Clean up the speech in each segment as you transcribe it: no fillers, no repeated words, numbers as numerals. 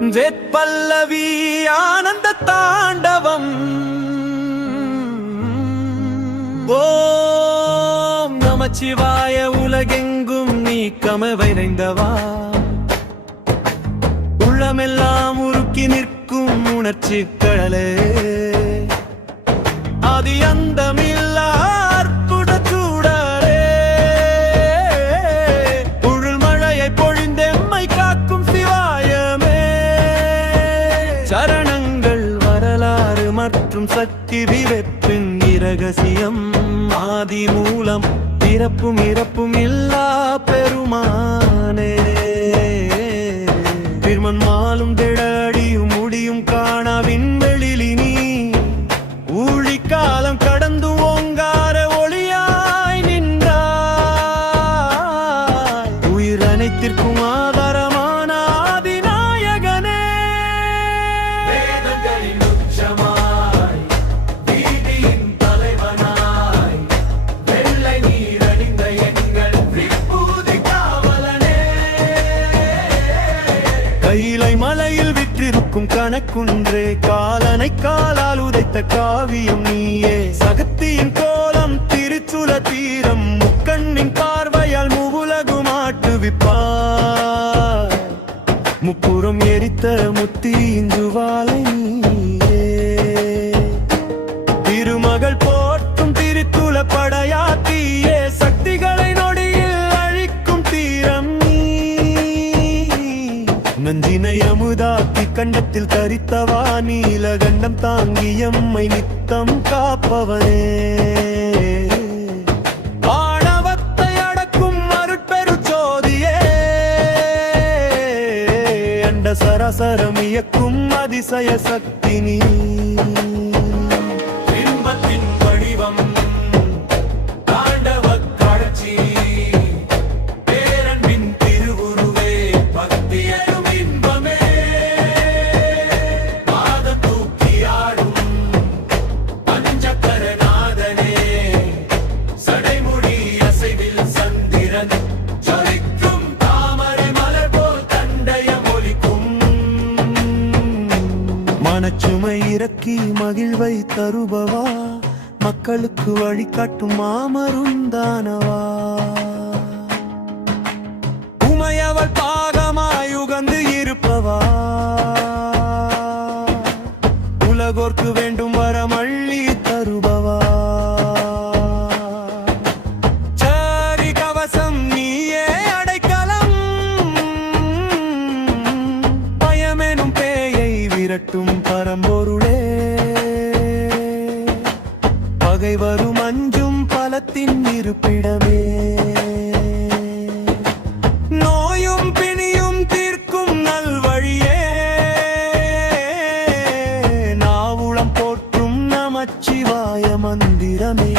வேட்பல்லவி ஆனந்த தாண்டவம். ஓம் நமச்சிவாய உலகெங்கும் நீக்கமவை நிறைந்தவா. உள்ளமெல்லாம் உருக்கி நிற்கும் உணர்ச்சி கடலே. ஆதி அந்தமில்லா அற்புத சூடரே. உருள் மழையை பொழிந்தெம்மை காக்கும் சிவாயமே. சரணங்கள் வரலாறு மற்றும் சக்தி விவற்றின் இரகசியம். ஆதி மூலம் பிறப்பும் இறப்பும் இல்லா பெருமானே. பிரமன் மாலும் திடடியும் முடியும் காணா விண்வெளிலினி. ஊழிக்காலம் கடந்து ஓங்கார ஒளியாய் நின்றாய். உயிர் அனைத்திற்கும் ஆதாரமான ஆதிநாயகனே. வேதங்களின் உச்சமாய் வீதியின் தலைவனாய். வெள்ளை நீரணிந்த எங்கள் விபூதி காவலனே. கைலை மலையில் விற்றிருக்கும் கணக்குன்றே. காலனை காலால் உதைத்த காவியம் நீயே. சகத்தியின் கோலம் திருச்சுல தீரம். முக்கண்ணின் பார்வையால் மூவுலகும் ஆட்டுவிப்பாய். முப்புறம் எரித்த முத்தியின் ஜுவாலை நீயே. திருமகள் போற்றும் திருத்துல படையாத்தியே. சக்திகளை நொடியில் அழிக்கும் தீரம் நீ. நஞ்சினை அமுதாக்கி கண்டத்தில் தரித்தவா. நீலகண்டம் தாங்கி எம்மை நித்தம் காப்பவனே. ஆணவத்தை அடக்கும் அருட்பெரு ஜோதியே. அண்ட சராசரம் இயக்கும் அதிசய சக்தி நீ. இன்பத்தின் வடிவம் தாண்டவக் காட்சி. பேரன்பின் திருவுருவே பக்தியரும் இன்பமே. பாதம் தூக்கி ஆடும் பஞ்சக்கரநாதனே. சடைமுடி அசைவில் சந்திரன் ஜொலிக்கும். தாமரை மலர் போல் தண்டயம் ஒலிக்கும். மனச்சுமை இறக்கி மகிழ்வை தருபவா. மக்களுக்கு வழிகாட்டும் மாமருந்தானவா. உமையவள் பாகமாய் உகந்து இருப்பவா. உலகோர்க்கு வேண்டும் வரமள்ளி தருபவா. சாரி கவசம் நீயே அடைக்கலம். பயமெனும் பேயை விரட்டும் பரம்பொருளே. பகை வரும் அஞ்சும் பலத்தின் இருப்பிடமே. நோயும் பிணியும் தீர்க்கும் நல்வழியே. நாவுளம் போற்றும் நமச்சிவாய மந்திரமே.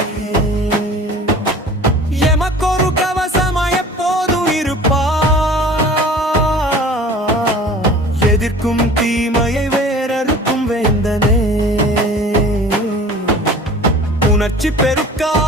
எமக்கொரு கவசமாய் எப்போதும் இருப்பாய். எதிர்க்கும் தீமையை வேறறுக்கும் வேந்தனே. உணர்ச்சி பெருக்கா